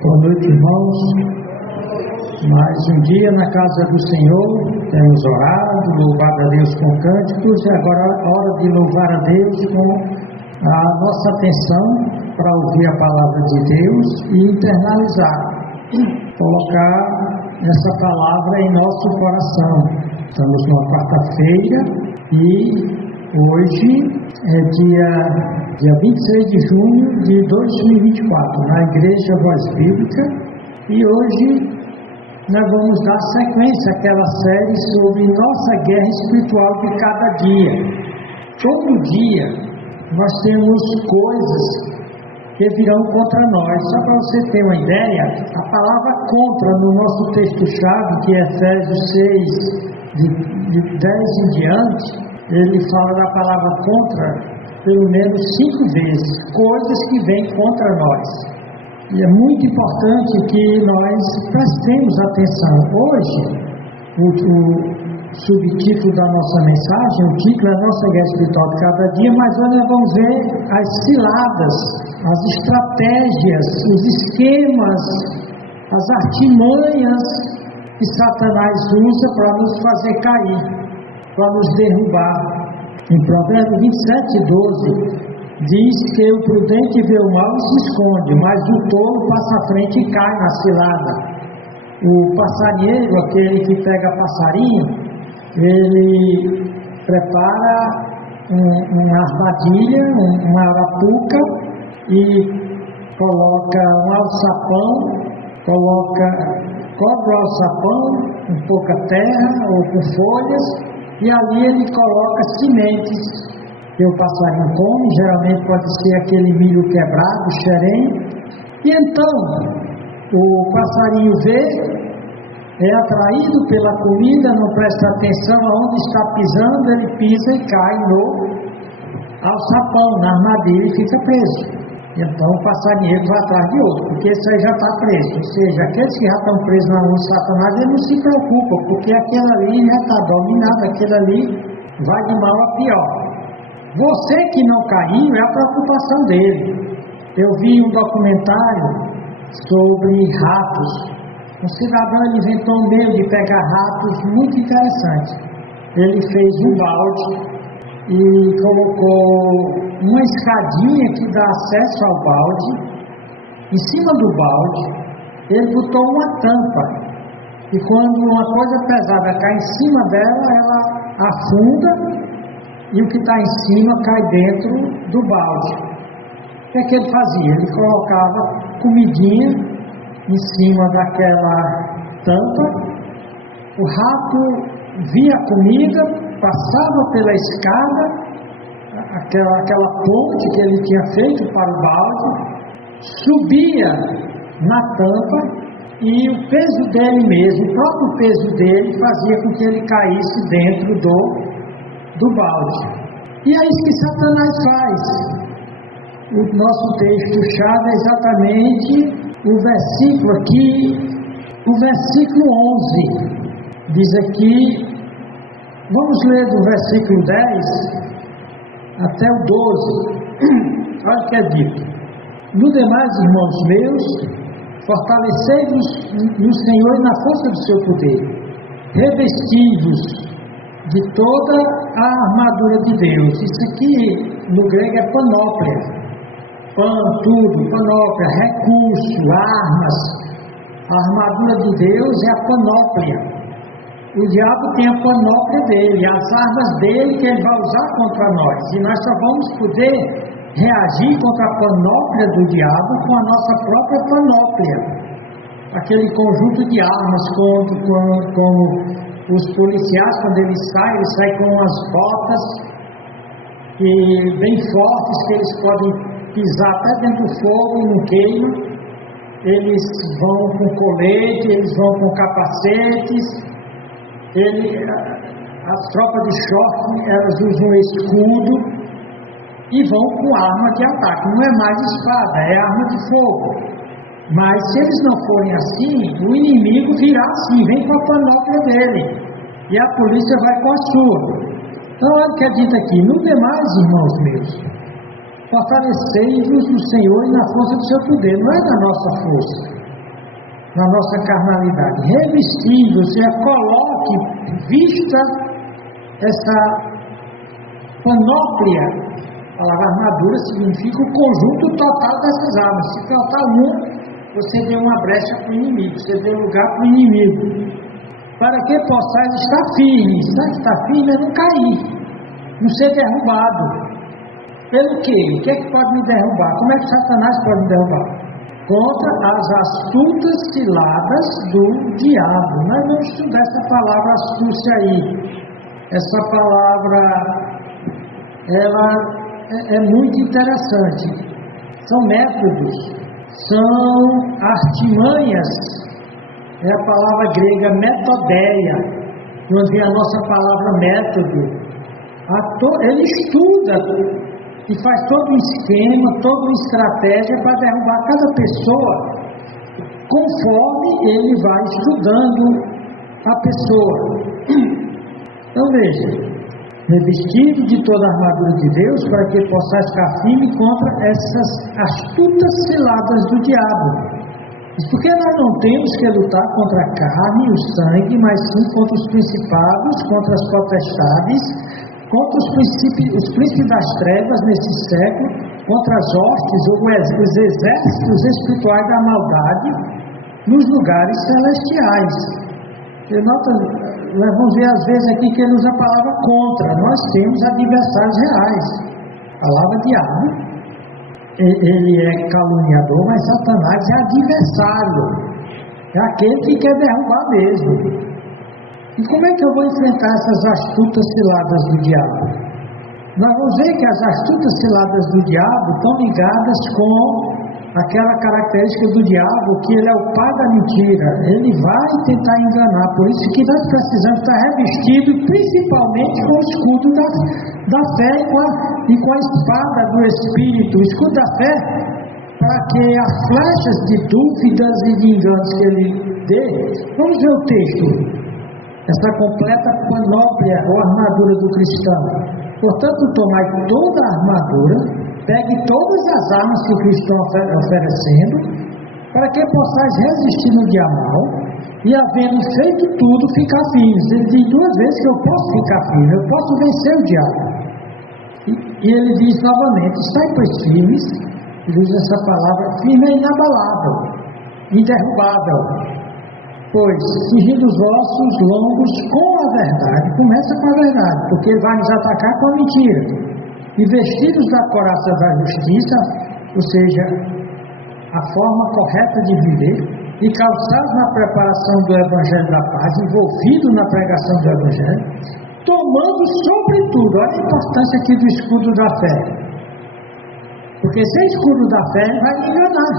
Boa noite, irmãos. Mais um dia na casa do Senhor, temos orado, louvado a Deus com cânticos, e agora é hora de louvar a Deus com a nossa atenção para ouvir a palavra de Deus e internalizar, colocar essa palavra em nosso coração. Estamos numa quarta-feira e hoje é dia 26 de junho de 2024, na Igreja Voz Bíblica, e hoje nós vamos dar sequência àquela série sobre nossa guerra espiritual de cada dia. Todo dia nós temos coisas que virão contra nós. Só para você ter uma ideia, a palavra contra no nosso texto-chave, que é Efésios 6, de 10 em diante, ele fala da palavra contra pelo menos 5 vezes, coisas que vêm contra nós. E é muito importante que nós prestemos atenção. Hoje, o subtítulo da nossa mensagem, o título é Nossa Guerra Espiritual de Cada Dia, mas hoje nós vamos ver as ciladas, as estratégias, os esquemas, as artimanhas que Satanás usa para nos fazer cair, para nos derrubar. Em Provérbios 27:12, diz que o prudente vê o mal e se esconde, mas o tolo passa à frente e cai na cilada. O passarinheiro, aquele que pega passarinho, ele prepara uma armadilha, uma arapuca, e coloca um alçapão, cobre o alçapão com pouca terra ou com folhas, e ali ele coloca sementes que o passarinho come, geralmente pode ser aquele milho quebrado, xerém. E então o passarinho vê, é atraído pela comida, não presta atenção aonde está pisando, ele pisa e cai no alçapão, na armadilha, e fica preso. Então o passarinheiro vai atrás de outro, porque esse aí já está preso. Ou seja, aqueles que já estão presos na mão de Satanás, ele não se preocupa, porque aquele ali já está dominado, aquele ali vai de mal a pior. Você que não caiu é a preocupação dele. Eu vi um documentário sobre ratos. Um cidadão inventou um meio de pegar ratos muito interessante. Ele fez um balde e colocou uma escadinha que dá acesso ao balde. Em cima do balde, ele botou uma tampa. E quando uma coisa pesada cai em cima dela, ela afunda, e o que está em cima cai dentro do balde. O que é que ele fazia? Ele colocava comidinha em cima daquela tampa, o rato via a comida, passava pela escada, aquela ponte que ele tinha feito para o balde, subia na tampa, e o peso dele mesmo, o próprio peso dele, fazia com que ele caísse dentro do balde. E é isso que Satanás faz. O nosso texto-chave é exatamente o versículo aqui, o versículo 11. Diz aqui, vamos ler do versículo 10 até o 12. Olha o que é dito. No demais, irmãos meus, fortalecei-vos no Senhor e na força do seu poder. Revesti-vos de toda a armadura de Deus. Isso aqui no grego é panóplia. Panóplia, recurso, armas. A armadura de Deus é a panóplia. O diabo tem a panóplia dele, as armas dele que ele vai usar contra nós. E nós só vamos poder reagir contra a panóplia do diabo com a nossa própria panóplia. Aquele conjunto de armas, como os policiais, quando eles saem com umas botas bem fortes, que eles podem pisar até dentro do fogo e não queimam. Eles vão com colete, eles vão com capacetes. As tropas de choque, elas usam escudo e vão com arma de ataque. Não é mais espada, é arma de fogo. Mas se eles não forem assim, o inimigo virá assim, vem com a panóplia dele, e a polícia vai com a sua. Então olha o que é dito aqui: no demais, irmãos meus, fortalecei-vos no Senhor e na força do seu poder. Não é da nossa força, na nossa carnalidade. Revestidos, coloque, vista essa panóplia. A palavra armadura significa o conjunto total dessas armas. Se faltar uma, você deu uma brecha para o inimigo, você deu lugar para o inimigo. Para que possais estar firmes. Estar firme é não cair, não ser derrubado. Pelo quê? O que é que pode me derrubar? Como é que Satanás pode me derrubar? Contra as astutas ciladas do diabo. Nós vamos estudar essa palavra astúcia aí. Essa palavra, ela é muito interessante. São métodos, são artimanhas. É a palavra grega metodeia, onde vem a nossa palavra método. Ele estuda e faz todo um esquema, toda uma estratégia para derrubar cada pessoa, conforme ele vai estudando a pessoa. Então veja, revestido de toda a armadura de Deus, para que possais ficar firme contra essas astutas ciladas do diabo. Porque nós não temos que lutar contra a carne e o sangue, mas sim contra os principados, contra as potestades, contra os príncipes das trevas nesse século, contra as hostes ou os exércitos espirituais da maldade nos lugares celestiais. Nós vamos ver às vezes aqui que ele usa a palavra contra. Nós temos adversários reais. A palavra diabo, ele é caluniador, mas Satanás é adversário. É aquele que quer derrubar mesmo. E como é que eu vou enfrentar essas astutas ciladas do diabo? Nós vamos ver que as astutas ciladas do diabo estão ligadas com aquela característica do diabo, que ele é o pai da mentira. Ele vai tentar enganar. Por isso que nós precisamos estar revestidos principalmente com o escudo da fé e com a espada do Espírito. O escudo da fé, para que as flechas de dúvidas e de enganos que ele dê. Vamos ver o texto. Essa completa panóplia ou armadura do cristão. Portanto, tomai toda a armadura, pegue todas as armas que o cristão oferecendo, para que possais resistir no dia mal, e havendo feito tudo, ficar firmes. Ele diz duas vezes que eu posso ficar firme, eu posso vencer o diabo. E ele diz novamente, estai pois firmes. Ele usa essa palavra, firme é inabalável, inderrubável. Pois, cingindo os vossos lombos com a verdade, começa com a verdade, porque ele vai nos atacar com a mentira. E vestidos da couraça da justiça, ou seja, a forma correta de viver, e calçados na preparação do Evangelho da Paz, envolvido na pregação do Evangelho, tomando sobretudo, olha a importância aqui do escudo da fé. Porque sem escudo da fé, ele vai me enganar.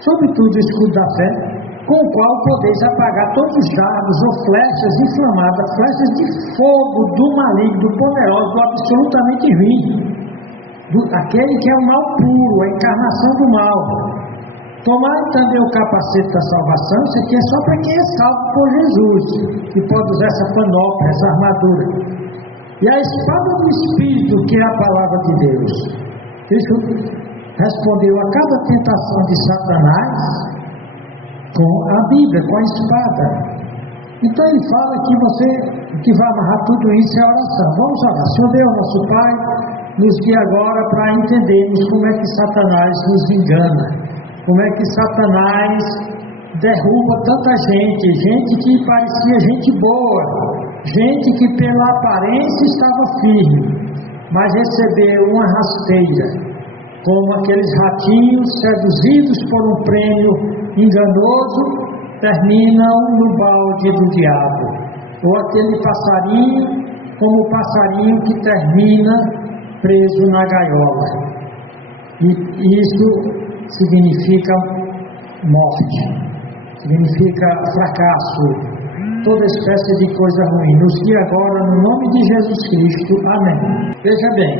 Sobretudo o escudo da fé, com o qual podeis apagar todos os dardos ou flechas inflamadas, flechas de fogo do maligno, do poderoso, do absolutamente ruim, aquele que é o mal puro, a encarnação do mal. Tomar também o capacete da salvação, isso aqui é só para quem é salvo por Jesus, que pode usar essa panóplia, essa armadura. E a espada do Espírito, que é a palavra de Deus. Isso respondeu a cada tentação de Satanás com a Bíblia, com a espada. Então ele fala que vai amarrar tudo isso é a oração. Vamos orar. Senhor Deus, nosso Pai, nos guia agora para entendermos como é que Satanás nos engana, como é que Satanás derruba tanta gente que parecia gente boa, gente que pela aparência estava firme, mas recebeu uma rasteira, como aqueles ratinhos seduzidos por um prêmio enganoso, terminam no balde do diabo. Ou aquele passarinho, como o passarinho que termina preso na gaiola. E isso significa morte, significa fracasso, toda espécie de coisa ruim. Nos guia agora no nome de Jesus Cristo. Amém. Veja bem,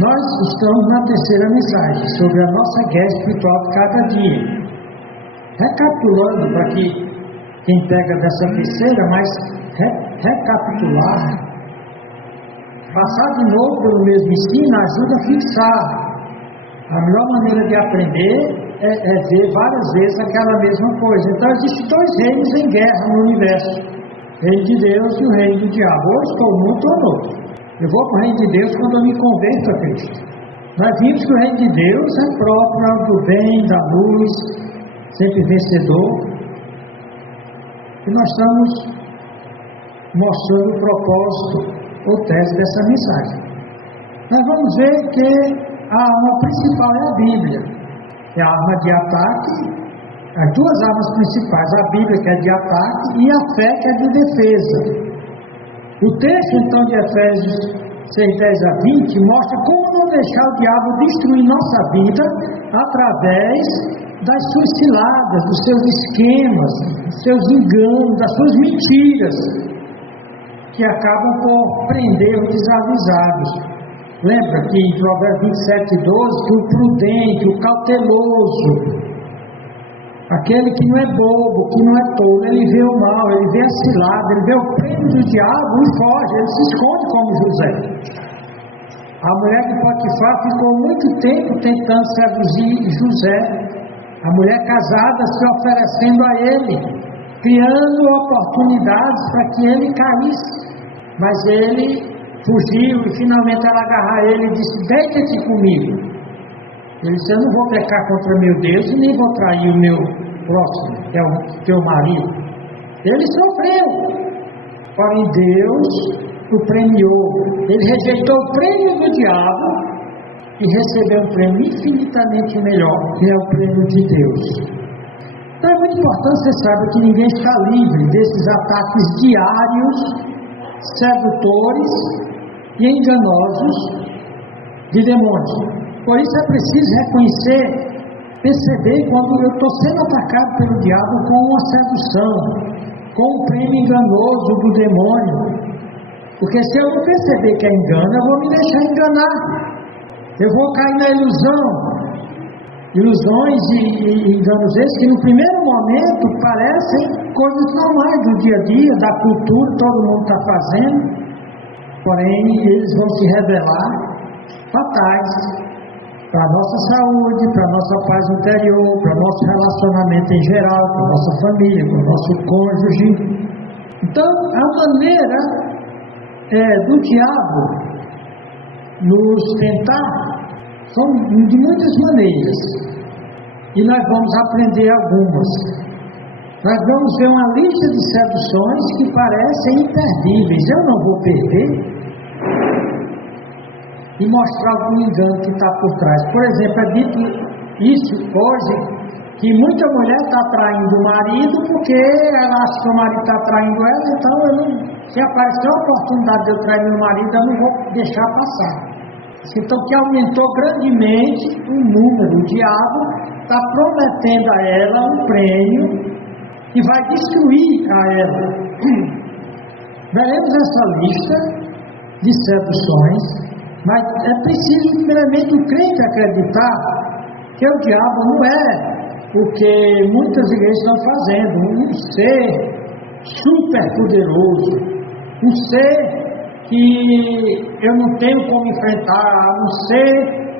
nós estamos na terceira mensagem sobre a nossa guerra espiritual de cada dia. Recapitulando, para que quem pega dessa terceira, mas recapitular, passar de novo pelo mesmo ensino ajuda a fixar. A melhor maneira de aprender ver várias vezes aquela mesma coisa. Então existem dois reinos em guerra no universo: o reino de Deus e o reino do diabo. Ou estou num ou estou no outro. Eu vou para o reino de Deus quando eu me converto a Cristo. Nós vimos que o reino de Deus é próprio do bem, da luz, sempre vencedor. E nós estamos mostrando o propósito ou tese dessa mensagem. Nós vamos ver que a arma principal é a Bíblia. É a arma de ataque, as duas armas principais: a Bíblia, que é de ataque, e a fé, que é de defesa. O texto então de Efésios 6:10-20 mostra como não deixar o diabo destruir nossa vida através das suas ciladas, dos seus esquemas, dos seus enganos, das suas mentiras, que acabam por prender os desavisados. Lembra que em Provérbios 27:12, que o prudente, o cauteloso, aquele que não é bobo, que não é tolo, ele vê o mal, ele vê a cilada, ele vê o prêmio do diabo e foge, ele se esconde como José. A mulher de Potifar ficou muito tempo tentando seduzir José. A mulher casada se oferecendo a ele, criando oportunidades para que ele caísse. Mas ele fugiu e finalmente ela agarrou ele e disse: deita-te comigo. Ele disse: eu não vou pecar contra meu Deus e nem vou trair o meu próximo, que é o teu marido. Ele sofreu, porém Deus o premiou. Ele rejeitou o prêmio do diabo e recebeu um prêmio infinitamente melhor, que é o prêmio de Deus. Então é muito importante que você saiba que ninguém está livre desses ataques diários, sedutores e enganosos de demônios. Por isso é preciso reconhecer, perceber quando eu estou sendo atacado pelo diabo com uma sedução, com um prêmio enganoso do demônio. Porque se eu não perceber que é engano, eu vou me deixar enganar. Eu vou cair na ilusão. Ilusões e enganos esses que no primeiro momento parecem coisas normais do dia a dia, da cultura, todo mundo está fazendo. Porém, eles vão se revelar fatais para a nossa saúde, para a nossa paz interior, para o nosso relacionamento em geral, para a nossa família, para o nosso cônjuge. Então, a maneira do diabo nos tentar são de muitas maneiras, e nós vamos aprender algumas. Nós vamos ver uma lista de seduções que parecem imperdíveis. Eu não vou perder, e mostrar algum engano que está por trás. Por exemplo, é dito isso hoje, que muita mulher está traindo o marido porque ela acha que o marido está traindo ela. Então se aparecer a oportunidade de eu trair meu marido, eu não vou deixar passar. Então, que aumentou grandemente o número. O diabo está prometendo a ela um prêmio que vai destruir a ela. Veremos essa lista de seduções, mas é preciso primeiramente o crente acreditar que o diabo não é o que muitas igrejas estão fazendo, um ser super poderoso, um ser que eu não tenho como enfrentar, a não ser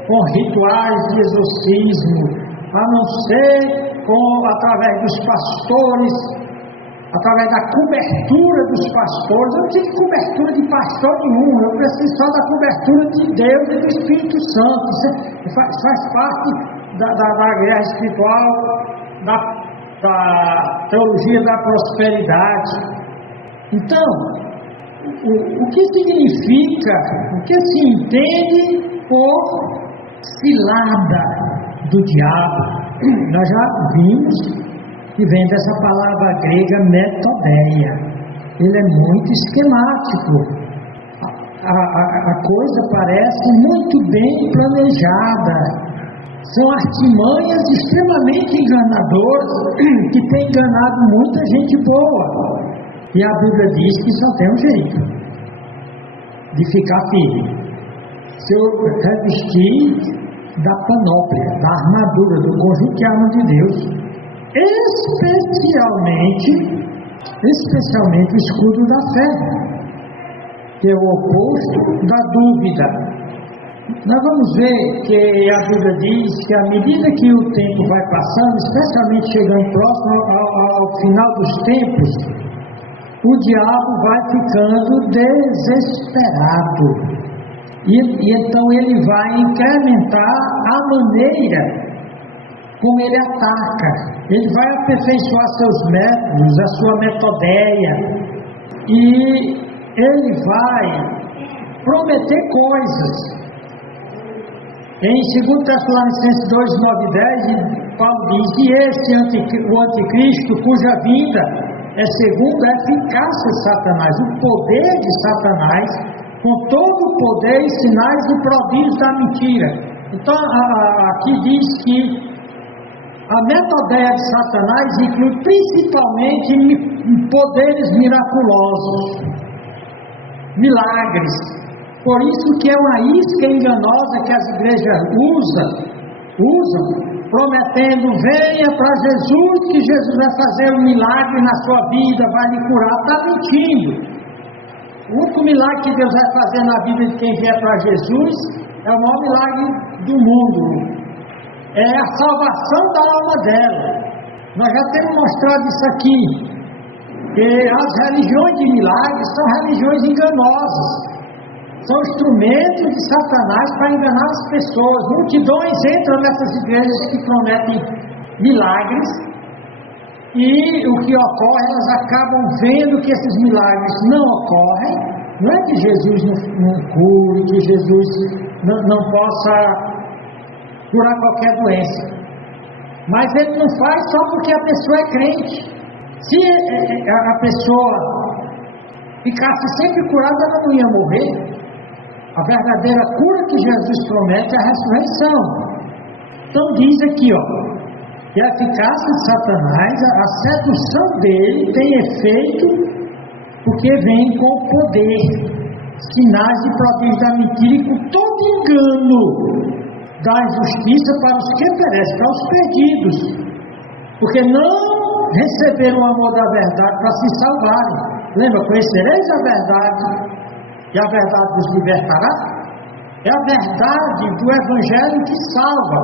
com rituais de exorcismo, a não ser através dos pastores, através da cobertura dos pastores. Eu não tive cobertura de pastor nenhum, eu preciso só da cobertura de Deus e do Espírito Santo. Isso faz parte da guerra espiritual, da teologia da prosperidade. Então, o que significa, o que se entende por cilada do diabo? Nós já vimos que vem dessa palavra grega metodeia. Ele é muito esquemático. A coisa parece muito bem planejada. São artimanhas extremamente enganadoras que têm enganado muita gente boa. E a Bíblia diz que só tem um jeito de ficar firme: se eu revestir da panóplia, da armadura, do conjunto de armas de Deus, especialmente o escudo da fé, que é o oposto da dúvida. Nós vamos ver que a Bíblia diz que à medida que o tempo vai passando, especialmente chegando próximo ao final dos tempos, o diabo vai ficando desesperado. E então ele vai incrementar a maneira como ele ataca. Ele vai aperfeiçoar seus métodos, a sua metodeia, e ele vai prometer coisas. Em 2 Tessalonicenses 2, 9 e 10, Paulo diz: e o anticristo, cuja vinda é segundo a eficácia de Satanás, o poder de Satanás, com todo o poder e sinais e prodígios da mentira. Então, aqui diz que a metodeia de Satanás inclui principalmente poderes miraculosos, milagres. Por isso que é uma isca enganosa que as igrejas usam, prometendo: venha para Jesus, que Jesus vai fazer um milagre na sua vida, vai lhe curar. Está mentindo. O único milagre que Deus vai fazer na vida de quem vier para Jesus é o maior milagre do mundo. É a salvação da alma dela. Nós já temos mostrado isso aqui, que as religiões de milagres são religiões enganosas. São instrumentos de Satanás para enganar as pessoas. Multidões entram nessas igrejas que prometem milagres, e o que ocorre, elas acabam vendo que esses milagres não ocorrem. Não é que Jesus não cure, que Jesus não possa curar qualquer doença, mas ele não faz só porque a pessoa é crente. Se a pessoa ficasse sempre curada, ela não ia morrer. A verdadeira cura que Jesus promete é a ressurreição. Então diz aqui, que a eficácia de Satanás, a sedução dele tem efeito porque vem com o poder, sinais e prodígios da mentira e com todo engano da injustiça para os que perecem, para os perdidos, porque não receberam o amor da verdade para se salvarem. Lembra, conhecereis a verdade e a verdade vos libertará? É a verdade do Evangelho que salva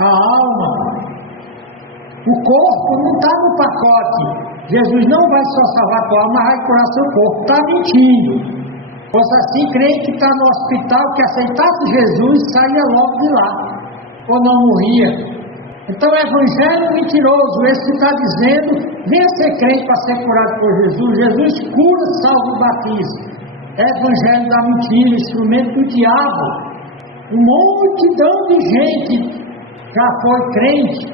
a alma. O corpo não está no pacote. Jesus não vai só salvar a tua alma, mas vai curar seu corpo. Está mentindo. Fosse assim, crente que está no hospital, que aceitasse Jesus, saía logo de lá, ou não morria. Então o Evangelho mentiroso, esse que está dizendo: venha ser crente para ser curado por Jesus. Jesus cura, salva e batiza. Evangelho da mentira, instrumento do diabo. Uma multidão de gente já foi crente,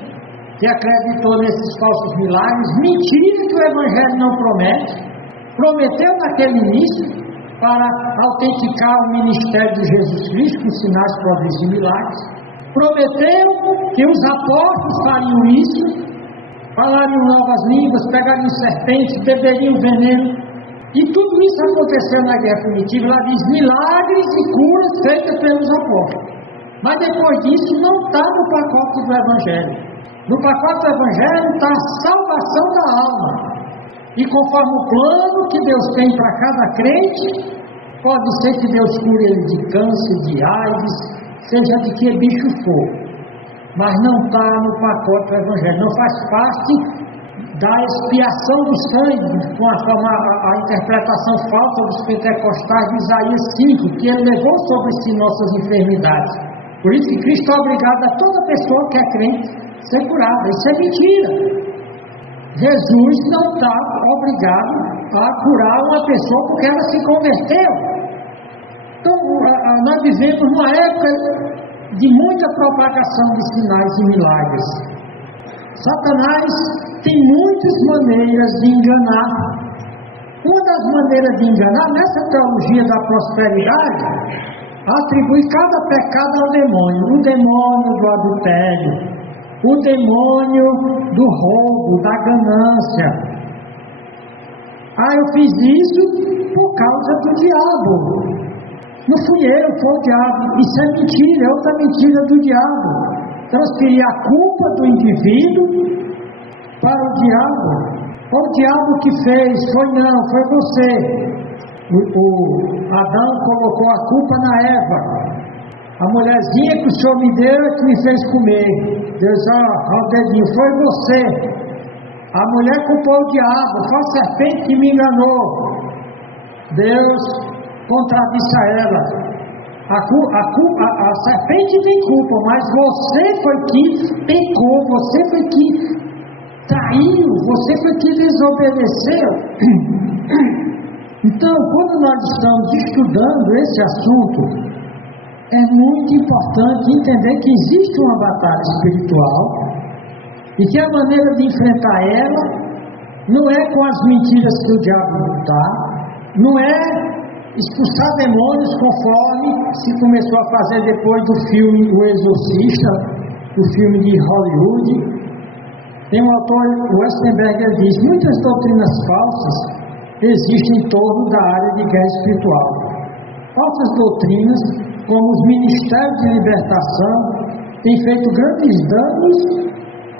que acreditou nesses falsos milagres. Mentira que o Evangelho não promete. Prometeu naquele início para autenticar o ministério de Jesus Cristo com sinais, prodígios e milagres. Prometeu que os apóstolos fariam isso, falariam novas línguas, pegariam serpentes, beberiam veneno. E tudo isso aconteceu na guerra primitiva. Ela diz: milagres e curas feitas pelos apóstolos. Mas depois disso não está no pacote do Evangelho. No pacote do Evangelho está a salvação da alma. E conforme o plano que Deus tem para cada crente, pode ser que Deus cure ele de câncer, de AIDS, seja de que bicho for. Mas não está no pacote do Evangelho. Não faz parte da expiação do sangue, com a interpretação falsa dos pentecostais de Isaías 5, que ele levou sobre si nossas enfermidades. Por isso que Cristo é obrigado a toda pessoa que é crente ser curada. Isso é mentira. Jesus não está obrigado a curar uma pessoa porque ela se converteu. Então, nós vivemos numa época de muita propagação de sinais e milagres. Satanás tem muitas maneiras de enganar. Uma das maneiras de enganar, nessa teologia da prosperidade, atribui cada pecado ao demônio. O demônio do adultério, o demônio do roubo, da ganância. Eu fiz isso por causa do diabo. Não fui eu, foi o diabo. Isso é mentira, é outra mentira do diabo. Transferir a culpa do indivíduo para o diabo. Foi o diabo que fez, foi você. O Adão colocou a culpa na Eva. A mulherzinha que o Senhor me deu é que me fez comer. Deus, ó o dedinho, foi você. A mulher culpou o diabo, foi a serpente que me enganou. Deus contradisse a ela. A serpente tem culpa, mas você foi que pecou, você foi que traiu, você foi que desobedeceu. Então, quando nós estamos estudando esse assunto, é muito importante entender que existe uma batalha espiritual e que a maneira de enfrentar ela não é com as mentiras que o diabo dá, não é expulsar demônios conforme se começou a fazer depois do filme O Exorcista, do filme de Hollywood. Tem um autor, o Westenberger, diz: muitas doutrinas falsas existem em torno da área de guerra espiritual. Falsas doutrinas, como os ministérios de libertação, têm feito grandes danos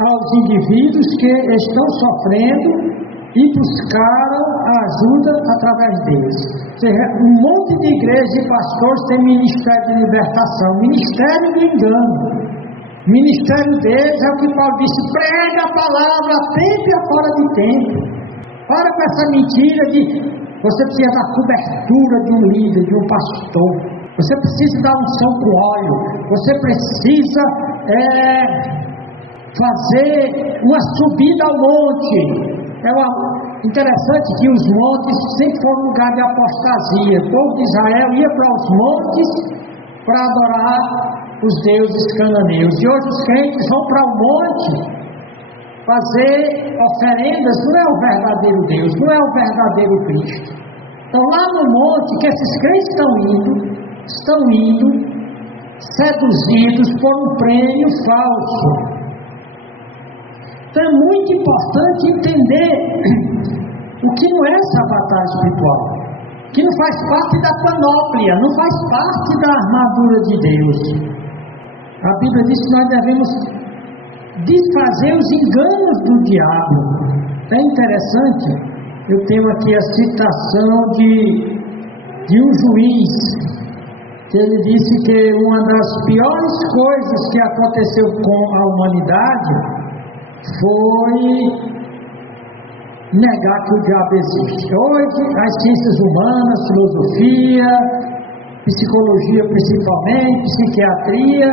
aos indivíduos que estão sofrendo e buscaram a ajuda através deles. Ou seja, um monte de igrejas e pastores tem ministério de libertação, ministério do engano. O ministério deles é o que Paulo disse: prega a palavra a tempo e a fora de tempo. Para com essa mentira de você precisa da cobertura de um líder, de um pastor. Você precisa dar unção com óleo. Você precisa fazer uma subida ao monte. Interessante que os montes sempre foram lugar de apostasia. O povo de Israel ia para os montes para adorar os deuses cananeus. E hoje os crentes vão para o monte fazer oferendas. Não é o verdadeiro Deus, não é o verdadeiro Cristo. Então lá no monte que esses crentes estão indo seduzidos por um prêmio falso. Então é muito importante entender o que não é essa batalha espiritual, que não faz parte da panóplia, não faz parte da armadura de Deus. A Bíblia diz que nós devemos desfazer os enganos do diabo. É interessante, eu tenho aqui a citação de um juiz, que ele disse que uma das piores coisas que aconteceu com a humanidade foi negar que o diabo existe. Hoje, as ciências humanas, filosofia, psicologia principalmente, psiquiatria,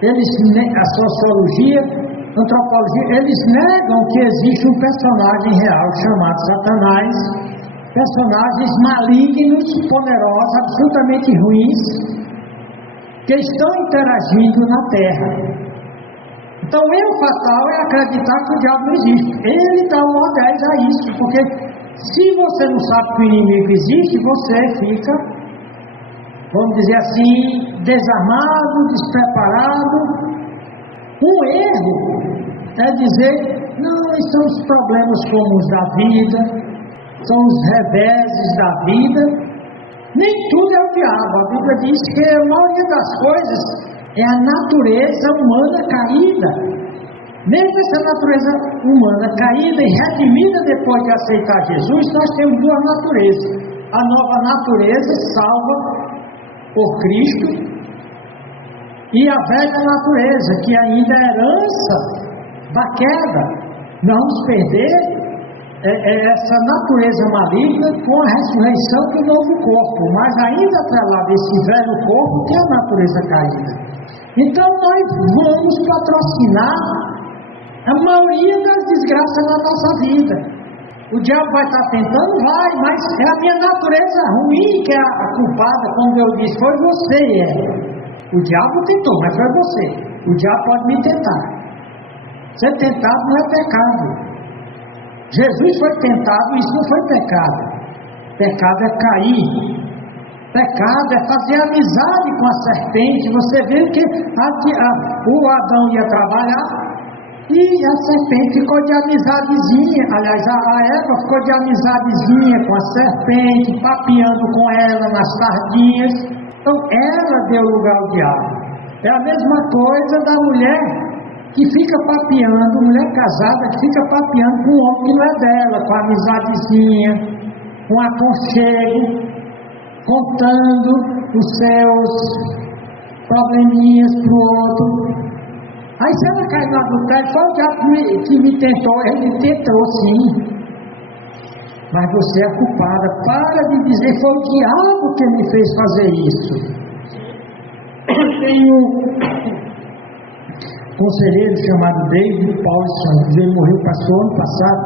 a sociologia, antropologia, eles negam que existe um personagem real chamado Satanás, personagens malignos, poderosos, absolutamente ruins, que estão interagindo na Terra. Então, o erro fatal é acreditar que o diabo não existe. Ele dá um 10 a isso, porque se você não sabe que o inimigo existe, você fica, vamos dizer assim, desarmado, despreparado. Um erro é dizer: não, esses são os problemas comuns da vida, são os reveses da vida. Nem tudo é o diabo. A Bíblia diz que a maioria das coisas é a natureza humana caída. Mesmo essa natureza humana caída e redimida depois de aceitar Jesus, nós temos duas naturezas. A nova natureza, salva por Cristo, e a velha natureza, que ainda é herança da queda. Não vamos perder essa natureza maligna com a ressurreição do novo corpo, mas ainda atrelado a esse velho corpo tem a natureza caída. Então nós vamos patrocinar a maioria das desgraças na nossa vida. O diabo vai estar tentando? Vai, mas é a minha natureza ruim que é a culpada, como Deus disse, foi você. O diabo tentou, mas foi você. O diabo pode me tentar. Ser tentado não é pecado. Jesus foi tentado, isso não foi pecado. Pecado é cair. Pecado é fazer amizade com a serpente. Você vê que o Adão ia trabalhar e a serpente ficou de amizadezinha. Aliás, a Eva ficou de amizadezinha com a serpente, papeando com ela nas tardinhas. Então ela deu lugar ao diabo. É a mesma coisa da mulher que fica papeando, mulher casada que fica papeando com um homem que não é dela, com a amizadezinha, com aconchego, contando os seus probleminhas para o outro. Aí se ela cai no adultério, foi o diabo que me tentou, ele me tentou sim. Mas você é culpada. Para de dizer que foi o diabo que me fez fazer isso. Tem um conselheiro chamado David Paulson, ele morreu, passou ano passado.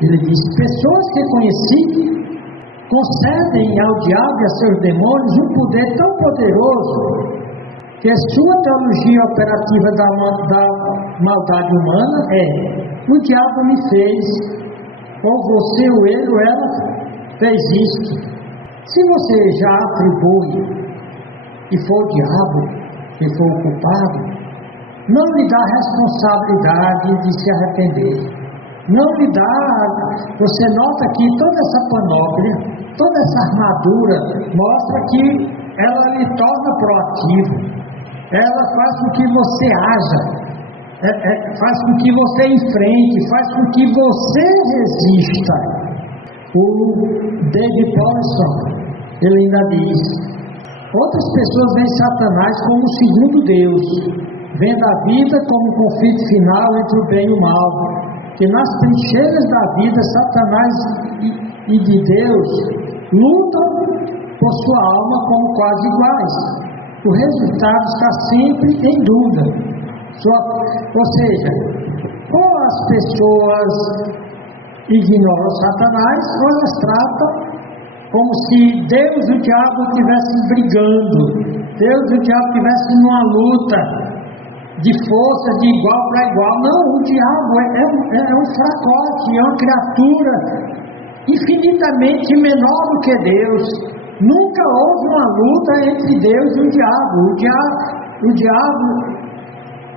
Ele disse: pessoas que conheci concedem ao diabo e a seus demônios um poder tão poderoso que a sua teologia operativa da maldade humana é: o diabo me fez, ou você, ou ele, ou ela fez isso. Se você já atribui que foi o diabo que foi o culpado, não lhe dá responsabilidade de se arrepender. Não lhe dá. Você nota que toda essa panóplia, toda essa armadura mostra que ela lhe torna proativo. Ela faz com que você haja, faz com que você enfrente, faz com que você resista. O David Paulson, ele ainda diz: outras pessoas veem Satanás como o segundo Deus, vendo a vida como um conflito final entre o bem e o mal, que nas trincheiras da vida Satanás e de Deus lutam por sua alma como quase iguais. O resultado está sempre em dúvida. Ou seja, ou as pessoas ignoram Satanás, ou elas tratam como se Deus e o diabo estivessem brigando, Deus e o diabo estivessem numa luta de força, de igual para igual. Não, o diabo é um fracote, é uma criatura infinitamente menor do que Deus. Nunca houve uma luta entre Deus e o diabo. O diabo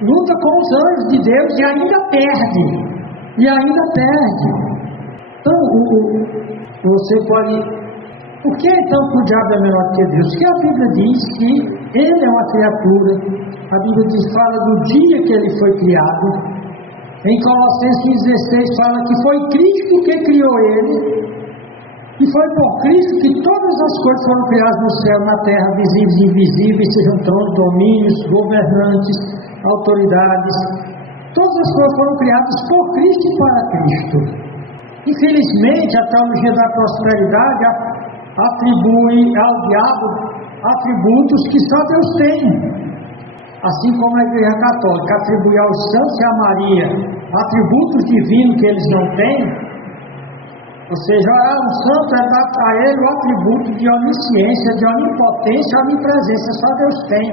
luta com os anjos de Deus e ainda perde. Então, você pode... Por que então que o diabo é menor que Deus? Porque a Bíblia diz que ele é uma criatura. A Bíblia fala do dia que ele foi criado. Em Colossenses 16 fala que foi Cristo que criou ele. E foi por Cristo que todas as coisas foram criadas no céu, na terra, visíveis e invisíveis, sejam tronos, domínios, governantes, autoridades. Todas as coisas foram criadas por Cristo e para Cristo. Infelizmente, a teologia da prosperidade atribui ao diabo atributos que só Deus tem. Assim como a Igreja Católica atribui aos santos e a Maria atributos divinos que eles não têm. Ou seja, o santo é dar para ele o atributo de onisciência, de onipotência, onipresença, só Deus tem.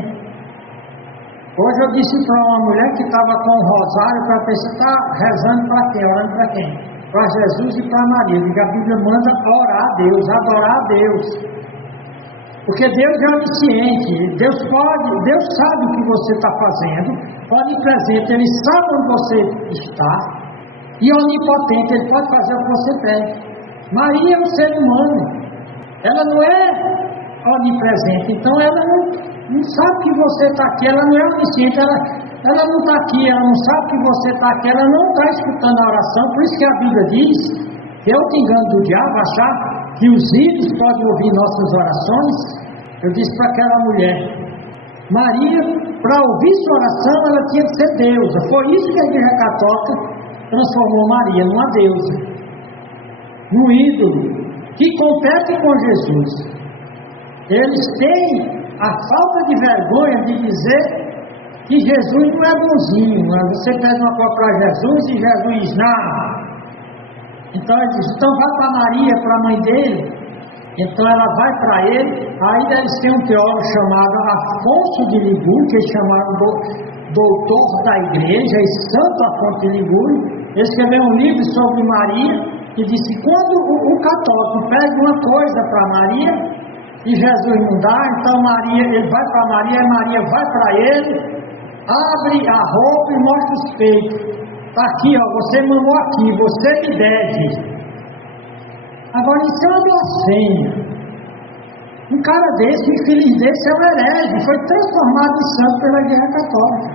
Hoje eu disse para uma mulher que estava com o rosário, para pensar: está rezando para quem? Orando para quem? Para Jesus e para Maria. Porque a Bíblia manda orar a Deus, adorar a Deus. Porque Deus é onisciente, Deus sabe o que você está fazendo, onipresente, Ele sabe onde você está, e onipotente, Ele pode fazer o que você pede. Maria é um ser humano, ela não é onipresente, então ela não sabe que você está aqui, ela não é onisciente, ela não está aqui, ela não sabe que você está aqui, ela não está escutando a oração. Por isso que a Bíblia diz que é outro engano do diabo achar que os ídolos podem ouvir nossas orações. Eu disse para aquela mulher: Maria, para ouvir sua oração, ela tinha que ser deusa. Foi isso que a Igreja Católica transformou Maria numa deusa, num ídolo que compete com Jesus. Eles têm a falta de vergonha de dizer que Jesus não é bonzinho. Você pede uma coisa para Jesus e Jesus diz: não. Então ele diz: então vai para Maria, para a mãe dele. Então ela vai para ele. Aí eles têm um teólogo chamado Afonso de Ligúrio, que eles chamaram doutor da igreja, e Santo Afonso de Ligúrio. Ele escreveu um livro sobre Maria, e disse: quando o católico pede uma coisa para Maria e Jesus não dá, então ele vai para Maria, e Maria vai para ele, abre a roupa e mostra os peitos. Está aqui, ó, você mamou aqui, você me deve. Agora isso é uma blasfêmia. Um cara desse, um infeliz desse, é um herege, foi transformado em santo pela Igreja Católica.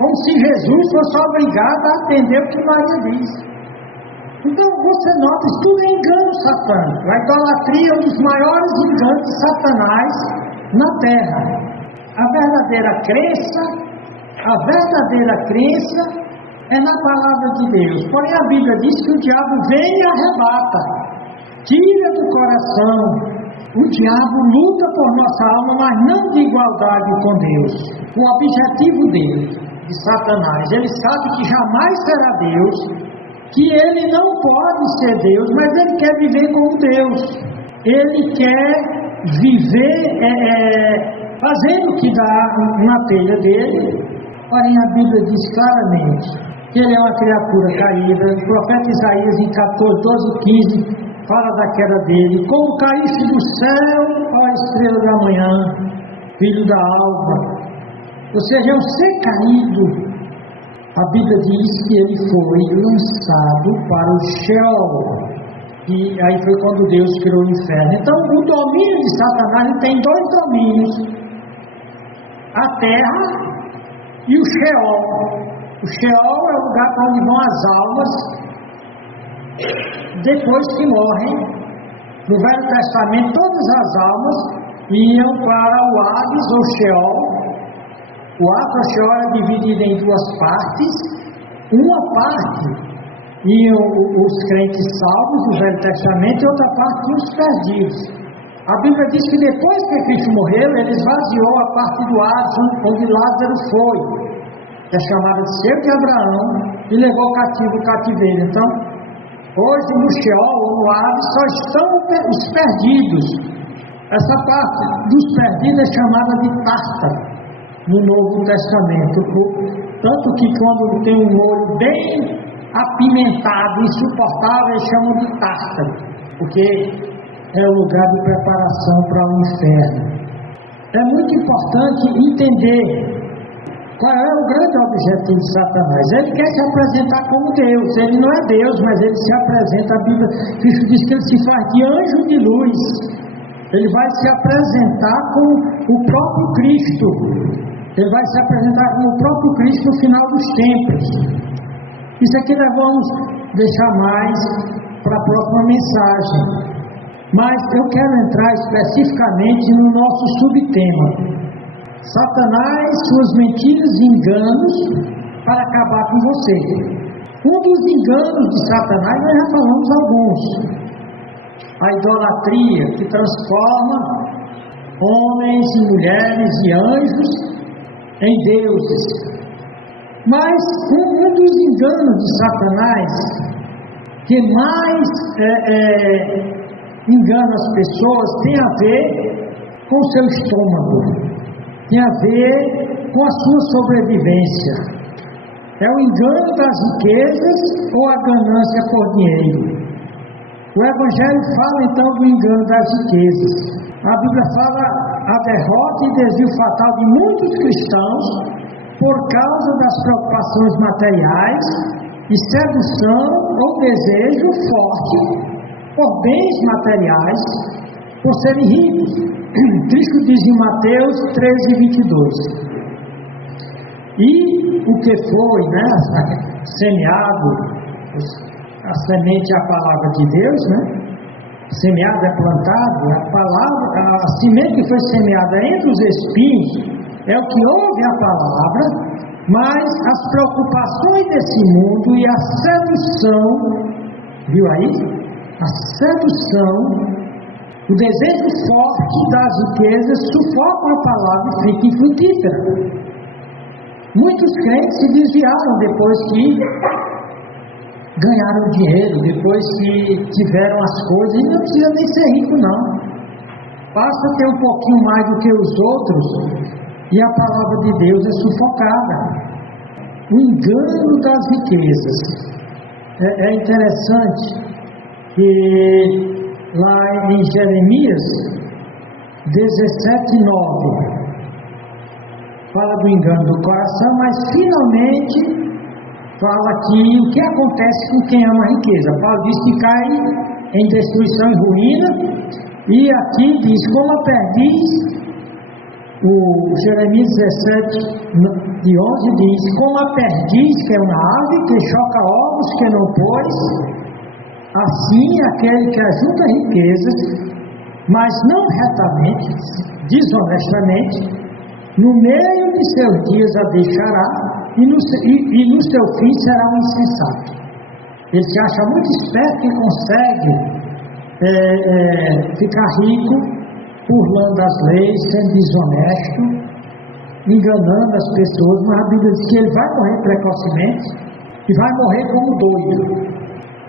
Como se Jesus fosse obrigado a atender o que Maria diz. Então você nota, isso tudo é engano satânico. A idolatria é um dos maiores enganos de Satanás na terra. A verdadeira crença é na palavra de Deus. Porém a Bíblia diz que o diabo vem e arrebata, tira do coração. O diabo luta por nossa alma, mas não de igualdade com Deus. O objetivo dele, de Satanás, ele sabe que jamais será Deus, que ele não pode ser Deus, mas ele quer viver como Deus. Ele quer viver fazendo o que dá na telha dele. Porém a Bíblia diz claramente que ele é uma criatura caída. O profeta Isaías em 14, 12, 15 fala da queda dele. Como caíste do céu, ó estrela da manhã, filho da alva. Ou seja, é um ser caído. A Bíblia diz que ele foi lançado para o Sheol. E aí foi quando Deus criou o inferno. Então o domínio de Satanás tem dois domínios: a terra e o Sheol. O Sheol é o lugar para onde vão as almas depois que morrem. No Velho Testamento todas as almas iam para o Hades ou Sheol. O Hades Sheol era dividido em duas partes. Uma parte iam os crentes salvos do Velho Testamento e outra parte os perdidos. A Bíblia diz que depois que Cristo morreu, ele esvaziou a parte do Hades onde Lázaro foi, que é chamada de Cerco de Abraão, e levou cativo o cativeiro. Então, hoje no Sheol ou no Hades só estão os perdidos. Essa parte dos perdidos é chamada de Tártaro no Novo Testamento. Tanto que quando tem um olho bem apimentado, insuportável, eles chamam de Tártaro, porque é o lugar de preparação para o inferno. É muito importante entender qual é o grande objetivo de Satanás. Ele quer se apresentar como Deus. Ele não é Deus, mas ele se apresenta. A Bíblia, Cristo diz que ele se faz de anjo de luz. Ele vai se apresentar como o próprio Cristo. Ele vai se apresentar como o próprio Cristo no final dos tempos. Isso aqui nós vamos deixar mais para a próxima mensagem. Mas eu quero entrar especificamente no nosso subtema: Satanás, suas mentiras e enganos para acabar com você. Um dos enganos de Satanás, nós já falamos alguns: a idolatria, que transforma homens e mulheres e anjos em deuses. Mas um dos enganos de Satanás que mais engana as pessoas tem a ver com o seu estômago, tem a ver com a sua sobrevivência. É o engano das riquezas ou a ganância por dinheiro. O Evangelho fala então do engano das riquezas. A Bíblia fala a derrota e desvio fatal de muitos cristãos por causa das preocupações materiais e sedução ou desejo forte por bens materiais, por serem ricos. Cristo diz em Mateus 13, 22. E o que foi, semeado, a semente é a palavra de Deus, semeado é plantado, a semente que foi semeada entre os espinhos é o que ouve a palavra, mas as preocupações desse mundo e a sedução, viu aí? A sedução, o desejo forte das riquezas sufocam a palavra e fica infrutífera. Muitos crentes se desviaram depois que ganharam dinheiro, depois que tiveram as coisas, e não precisa nem ser rico não, basta ter um pouquinho mais do que os outros e a palavra de Deus é sufocada. O engano das riquezas. É interessante que lá em Jeremias 17:9 fala do engano do coração, mas finalmente fala que o que acontece com quem ama a riqueza. Paulo diz que cai em destruição e ruína, e aqui diz como a perdiz. O Jeremias 17:11 diz: como a perdiz, que é uma ave que choca ovos que não pôs, assim aquele que ajunta riquezas mas não retamente, desonestamente, no meio de seus dias a deixará, e no seu fim será um insensato. Ele se acha muito esperto que consegue ficar rico, burlando as leis, sendo desonesto, enganando as pessoas, mas a Bíblia diz que ele vai morrer precocemente e vai morrer como doido.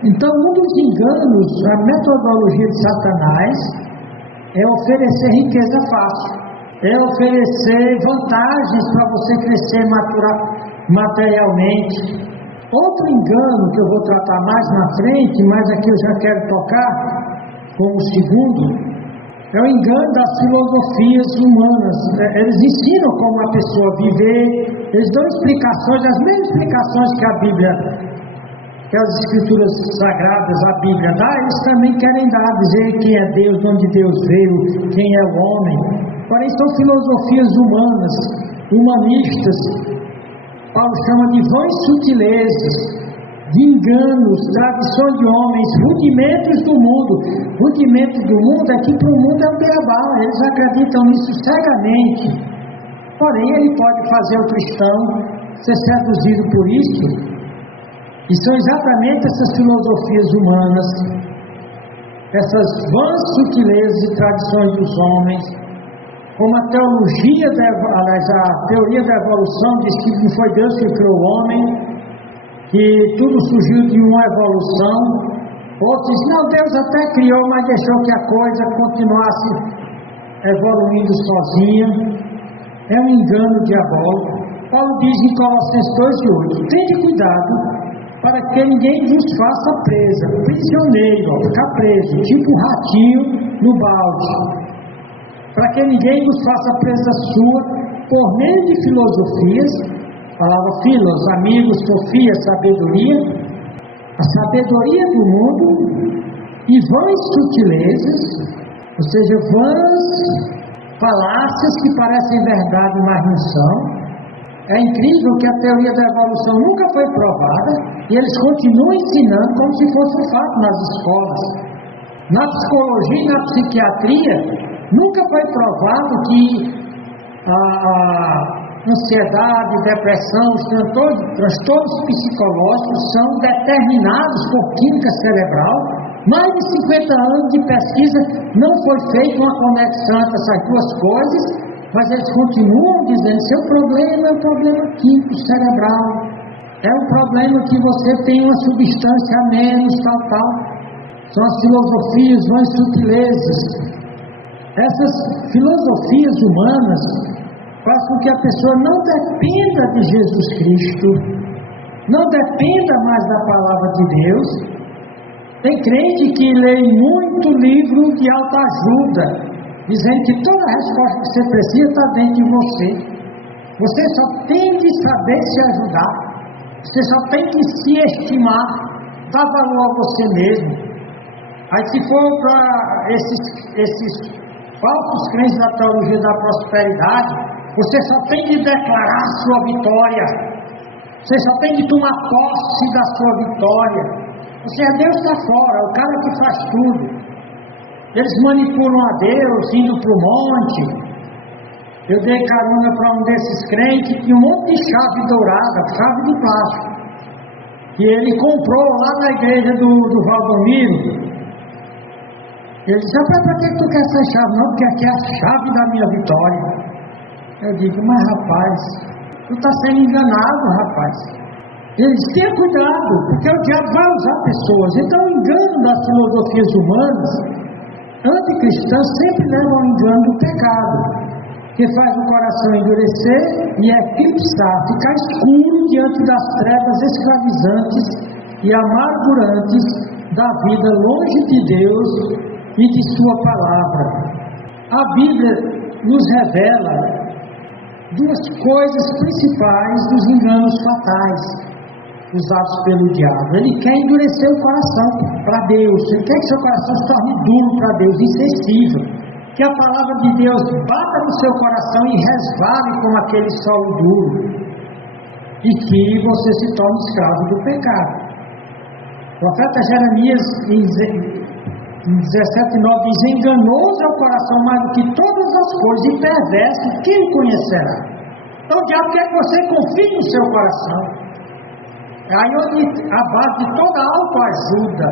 Então, um dos enganos, a metodologia de Satanás é oferecer riqueza fácil, é oferecer vantagens para você crescer materialmente. Outro engano que eu vou tratar mais na frente, mas aqui eu já quero tocar como segundo, é o engano das filosofias humanas. Eles ensinam como a pessoa viver, eles dão explicações, as mesmas explicações que a Bíblia, que as Escrituras Sagradas, a Bíblia dá, eles também querem dar, dizer quem é Deus, de onde Deus veio, quem é o homem. Porém, são filosofias humanas, humanistas. Paulo chama de vãs sutilezas, de enganos, tradições de homens, rudimentos do mundo. Rudimento do mundo é que para o mundo é um beabá, eles acreditam nisso cegamente. Porém, ele pode fazer o cristão ser seduzido por isso. E são exatamente essas filosofias humanas, essas vãs sutilezas e tradições dos homens, como a teoria da evolução diz que não foi Deus que criou o homem, que tudo surgiu de uma evolução. Outros dizem, não, Deus até criou, mas deixou que a coisa continuasse evoluindo sozinha. É um engano diabólico. Paulo diz em Colossenses 2:8, tende cuidado para que ninguém vos faça presa, prisioneiro, ficar preso, tipo ratinho no balde. Para que ninguém vos faça presa sua, por meio de filosofias, palavra filos, amigos, sofia, sabedoria, a sabedoria do mundo, e vãs sutilezas, ou seja, vãs falácias que parecem verdade, mas não são. É incrível que a teoria da evolução nunca foi provada, e eles continuam ensinando como se fosse um fato nas escolas. Na psicologia e na psiquiatria, nunca foi provado que a ansiedade, depressão, os transtornos psicológicos são determinados por química cerebral. Mais de 50 anos de pesquisa não foi feita uma conexão entre essas duas coisas, mas eles continuam dizendo que seu problema é um problema químico cerebral, é um problema que você tem uma substância a menos, tal. São as filosofias, as sutilezas. Essas filosofias humanas fazem com que a pessoa não dependa de Jesus Cristo, não dependa mais da palavra de Deus. Tem crente que lê muito livro de autoajuda, dizendo que toda a resposta que você precisa está dentro de você. Você só tem que saber se ajudar, você só tem que se estimar, dar valor a você mesmo. Aí se for para esses falsos crentes da teologia da prosperidade, você só tem que declarar a sua vitória, você só tem que tomar posse da sua vitória. Deus está fora, o cara que faz tudo. Eles manipulam a Deus, indo para o monte. Eu dei carona para um desses crentes que tinha um monte de chave dourada, chave de plástico, que ele comprou lá na igreja do Valdomiro. Ele disse, para que tu quer essa chave? Não, porque aqui é a chave da minha vitória. Eu digo, mas rapaz, tu está sendo enganado, rapaz. Ele disse, tenha cuidado, porque o diabo vai usar pessoas. Então o engano das filosofias humanas, anticristãs, sempre leva ao engano do pecado, que faz o coração endurecer e eclipsar, ficar escuro diante das trevas escravizantes e amargurantes da vida longe de Deus e de sua palavra. A Bíblia nos revela duas coisas principais dos enganos fatais usados pelo diabo. Ele quer endurecer o coração para Deus, ele quer que seu coração se torne duro para Deus, insensível, que a palavra de Deus bata no seu coração e resvale como aquele solo duro, e que você se torne escravo do pecado. O profeta Jeremias, em 17:9 diz: enganoso é o coração mais do que todas as coisas e perverso, quem conhecerá? Então o diabo quer que você confie no seu coração. É aí onde a base de toda a autoajuda.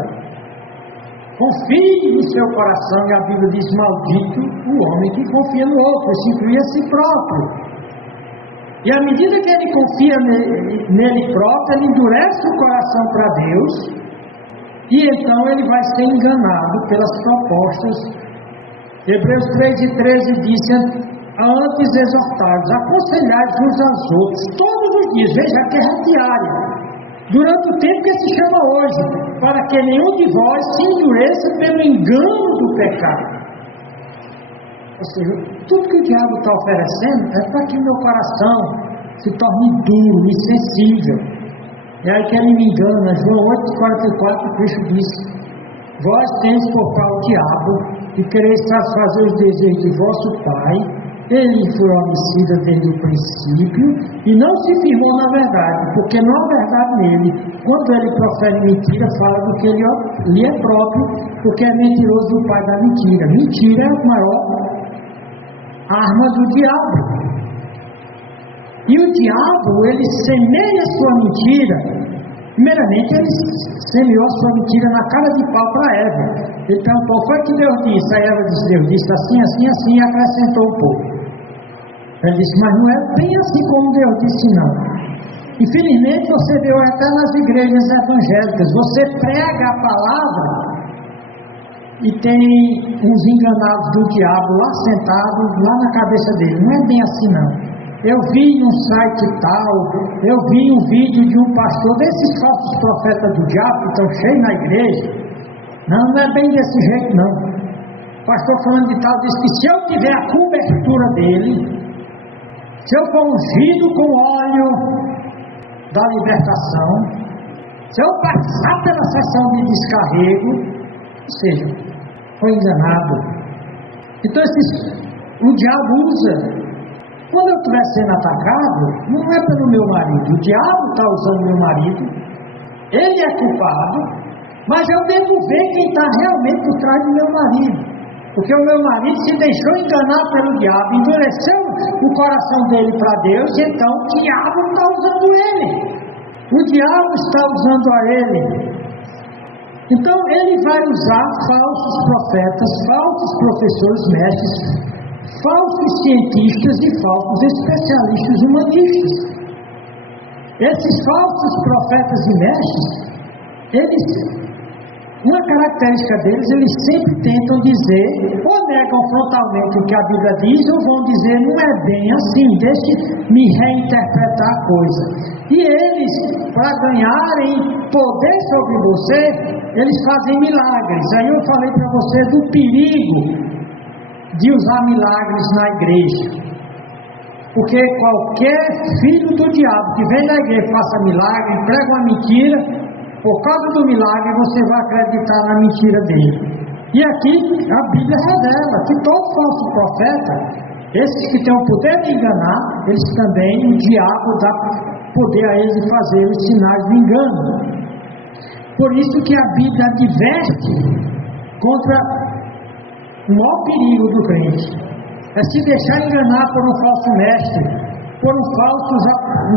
Confie no seu coração, e a Bíblia diz: maldito o homem que confia no outro, isso inclui a si próprio. E à medida que ele confia nele próprio, ele endurece o coração para Deus, e então ele vai ser enganado pelas propostas. Hebreus 3:13 diz: antes exortados, aconselhados uns aos outros, todos os dias, veja que é diária, durante o tempo que se chama hoje, para que nenhum de vós se endureça pelo engano do pecado. Ou seja, tudo que o diabo está oferecendo é para que o meu coração se torne duro, insensível. É aí que ele me engana. João 8:44, Cristo disse: vós tendes por pau o diabo, e quereis satisfazer os desejos de vosso Pai. Ele foi homicida desde o princípio, e não se firmou na verdade, porque não há verdade nele. Quando ele profere mentira, fala do que lhe é próprio, porque é mentiroso do pai da mentira. Mentira é a maior arma do diabo. E o diabo, ele semeia a sua mentira. Primeiramente, ele semeou a sua mentira na cara de pau para Eva. Ele perguntou: foi que Deus disse? Aí Eva disse: Deus disse assim, assim, assim, e acrescentou um pouco. Ele disse: mas não é bem assim como Deus disse, não. Infelizmente, você vê até nas igrejas evangélicas, você prega a palavra e tem uns enganados do diabo lá sentados, lá na cabeça dele. Não é bem assim, não. Eu vi num site tal, eu vi um vídeo de um pastor, desses falsos profetas do diabo que estão cheios na igreja. Não é bem desse jeito, não. O pastor falando de tal disse que se eu tiver a cobertura dele, se eu for ungido com óleo da libertação, se eu passar pela sessão de descarrego, ou seja, foi enganado. Então o diabo usa. Quando eu estiver sendo atacado, não é pelo meu marido, o diabo está usando meu marido, ele é culpado, mas eu devo ver quem está realmente por trás do meu marido, porque o meu marido se deixou enganar pelo diabo, endureceu o coração dele para Deus, e então o diabo está usando ele, o diabo está usando a ele. Então ele vai usar falsos profetas, falsos professores mestres, falsos cientistas e falsos especialistas humanistas. Esses falsos profetas e mestres, uma característica deles, eles sempre tentam dizer, ou negam frontalmente o que a Bíblia diz, ou vão dizer: não é bem assim, deixe-me reinterpretar a coisa. E eles, para ganharem poder sobre você, eles fazem milagres. Aí eu falei para você do perigo de usar milagres na igreja, porque qualquer filho do diabo que vem na igreja e faça milagre, prega uma mentira, por causa do milagre você vai acreditar na mentira dele. E aqui a Bíblia revela que todo falso profeta, esses que têm o poder de enganar, eles também, o diabo dá poder a eles de fazer os sinais de engano. Por isso que a Bíblia adverte contra o maior perigo do crente é se deixar enganar por um falso mestre, por um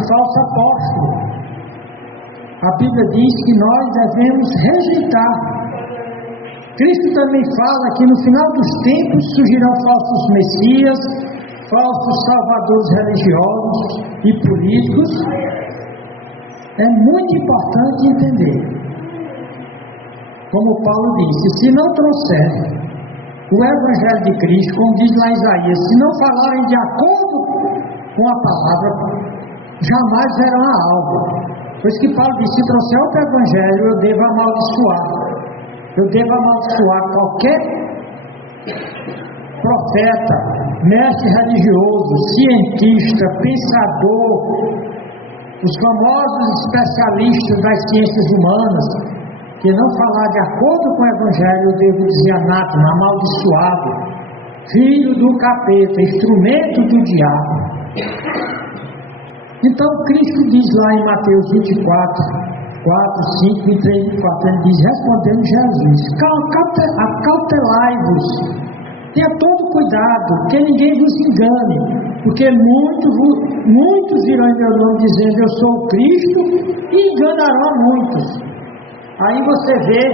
falso apóstolo. A Bíblia diz que nós devemos rejeitar. Cristo também fala que no final dos tempos surgirão falsos messias, falsos salvadores religiosos e políticos. É muito importante entender, como Paulo disse: se não trouxer o Evangelho de Cristo, como diz lá Isaías, se não falarem de acordo com a palavra, jamais verão a alvo. Por isso que Paulo diz: se trouxer outro Evangelho, eu devo amaldiçoar. Eu devo amaldiçoar qualquer profeta, mestre religioso, cientista, pensador, os famosos especialistas das ciências humanas, que não falar de acordo com o Evangelho, eu devo dizer anátema, amaldiçoado, filho do capeta, instrumento do diabo. Então Cristo diz lá em Mateus 24, 4, 5, 23, 24, ele diz, respondendo Jesus, acautelai-vos, tenha todo cuidado, que ninguém vos engane, porque muitos irão em meu nome dizendo, eu sou o Cristo, e enganarão a muitos. Aí você vê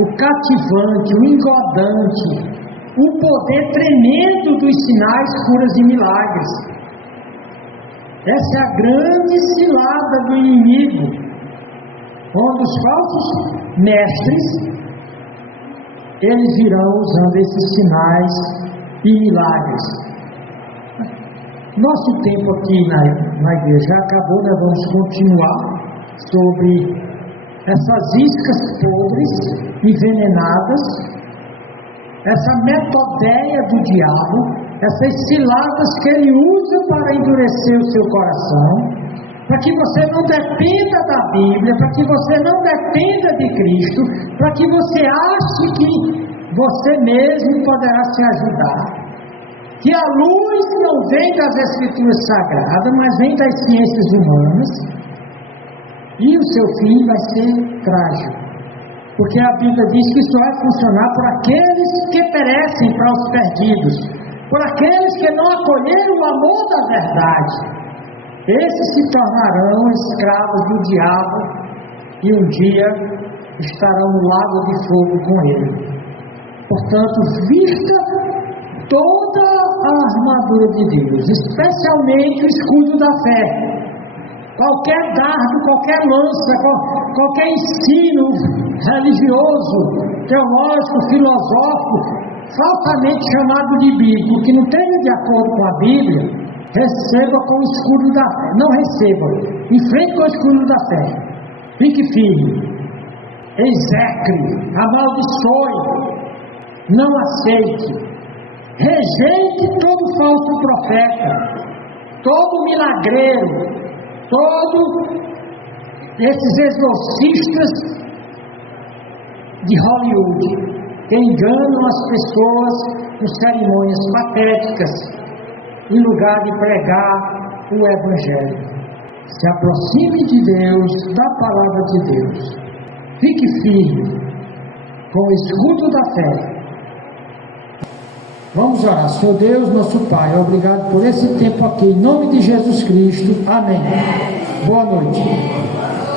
o cativante, o engodante, o poder tremendo dos sinais, curas e milagres. Essa é a grande cilada do inimigo, onde os falsos mestres, eles virão usando esses sinais e milagres. Nosso tempo aqui na igreja acabou, nós vamos continuar sobre essas iscas podres, envenenadas, essa metodeia do diabo, essas ciladas que ele usa para endurecer o seu coração, para que você não dependa da Bíblia, para que você não dependa de Cristo, para que você ache que você mesmo poderá se ajudar. Que a luz não vem das Escrituras Sagradas, mas vem das ciências humanas, e o seu fim vai ser trágico. Porque a Bíblia diz que isso vai funcionar por aqueles que perecem, para os perdidos, por aqueles que não acolheram o amor da verdade. Esses se tornarão escravos do diabo e um dia estarão no lago de fogo com ele. Portanto, vista toda a armadura de Deus, especialmente o escudo da fé. Qualquer dardo, qualquer lança, qualquer ensino religioso, teológico, filosófico, falsamente chamado de bíblico, que não esteja de acordo com a Bíblia, receba com o escudo da fé. Não receba, enfrente com o escudo da fé. Fique firme, execre, amaldiçoe, não aceite, rejeite todo falso profeta, todo milagreiro, todos esses exorcistas de Hollywood, que enganam as pessoas com cerimônias patéticas, em lugar de pregar o Evangelho. Se aproxime de Deus, da palavra de Deus. Fique firme, com o escudo da fé. Vamos orar. Senhor Deus, nosso Pai, obrigado por esse tempo aqui, em nome de Jesus Cristo. Amém. Boa noite.